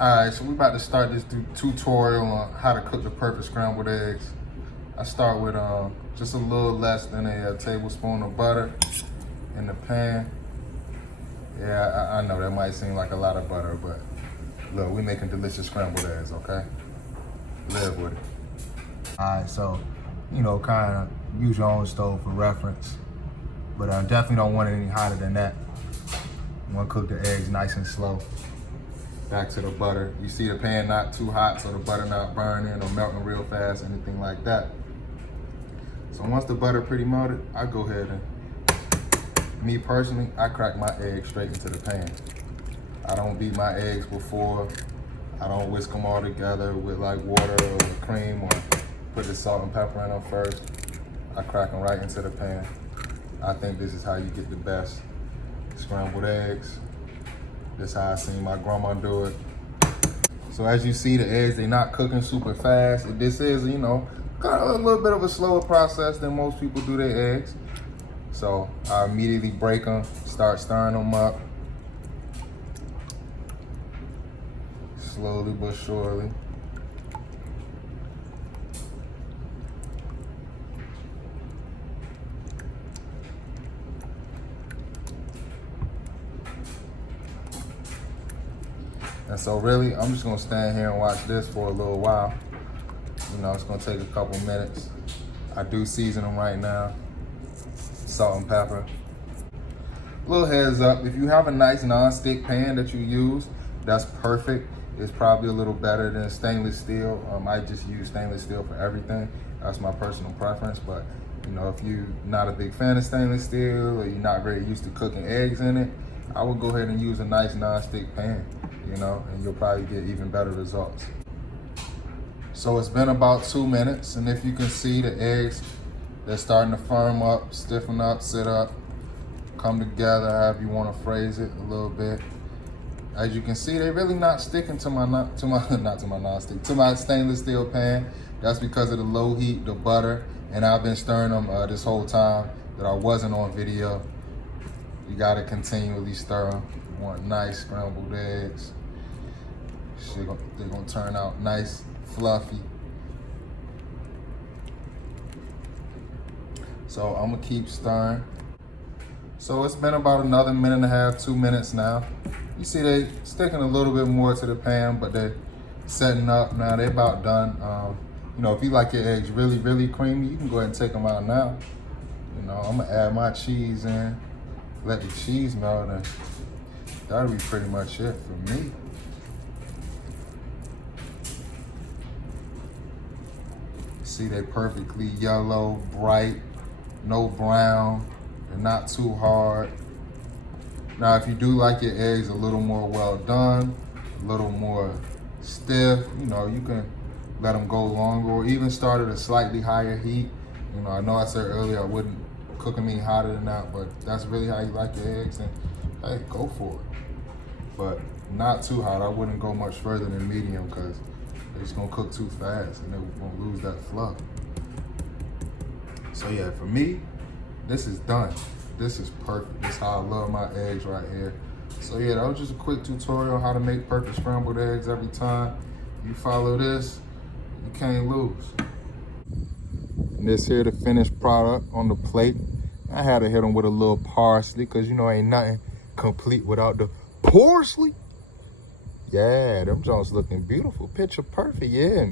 Alright, so we about to start this tutorial on how to cook the perfect scrambled eggs. I start with just a little less than a tablespoon of butter in the pan. Yeah, I know that might seem like a lot of butter, but look, we making delicious scrambled eggs, okay? Live with it. Alright, so, kind of use your own stove for reference, but definitely don't want it any hotter than that. You want to cook the eggs nice and slow. Back to the butter. You see the pan not too hot, so the butter not burning or melting real fast, anything like that. So once the butter pretty melted, I go ahead and, me personally, I crack my eggs straight into the pan. I don't beat my eggs before. I don't whisk them all together with like water or cream or put the salt and pepper in them first. I crack them right into the pan. I think this is how you get the best scrambled eggs. That's how I seen my grandma do it. So as you see, the eggs, they're not cooking super fast. This is, kind of a little bit of a slower process than most people do their eggs. So I immediately break them, start stirring them up. Slowly but surely. And so really, I'm just gonna stand here and watch this for a little while. It's gonna take a couple minutes. I do season them right now. Salt and pepper. Little heads up, if you have a nice non-stick pan that you use, that's perfect. It's probably a little better than stainless steel. I just use stainless steel for everything. That's my personal preference, but if you're not a big fan of stainless steel or you're not very used to cooking eggs in it, I would go ahead and use a nice non-stick pan, and you'll probably get even better results. So it's been about 2 minutes, and if you can see, the eggs, they're starting to firm up, stiffen up, sit up, come together, however you want to phrase it a little bit. As you can see, they're really not sticking to my my stainless steel pan. That's because of the low heat, the butter, and I've been stirring them this whole time that I wasn't on video. You gotta continually stir them. You want nice scrambled eggs. They're gonna turn out nice, fluffy. So I'm gonna keep stirring. So it's been about another minute and a half, 2 minutes now. You see they sticking a little bit more to the pan, but they're setting up now. They're about done. If you like your eggs really, really creamy, you can go ahead and take them out now. I'm gonna add my cheese in, let the cheese melt, and that'll be pretty much it for me. See, they're perfectly yellow, bright, no brown. They're not too hard. Now, if you do like your eggs a little more well done, a little more stiff, you can let them go longer or even start at a slightly higher heat. I know I said earlier I wouldn't cook them any hotter than that, but that's really how you like your eggs, and hey, go for it. But not too hot. I wouldn't go much further than medium because they're just gonna cook too fast and they're gonna lose that fluff. So yeah, for me, this is done. This is perfect. This is how I love my eggs right here. So yeah, that was just a quick tutorial on how to make perfect scrambled eggs every time. You follow this, you can't lose. And this here, the finished product on the plate. I had to hit them with a little parsley because ain't nothing complete without the parsley. Yeah, them joints looking beautiful. Picture perfect, yeah.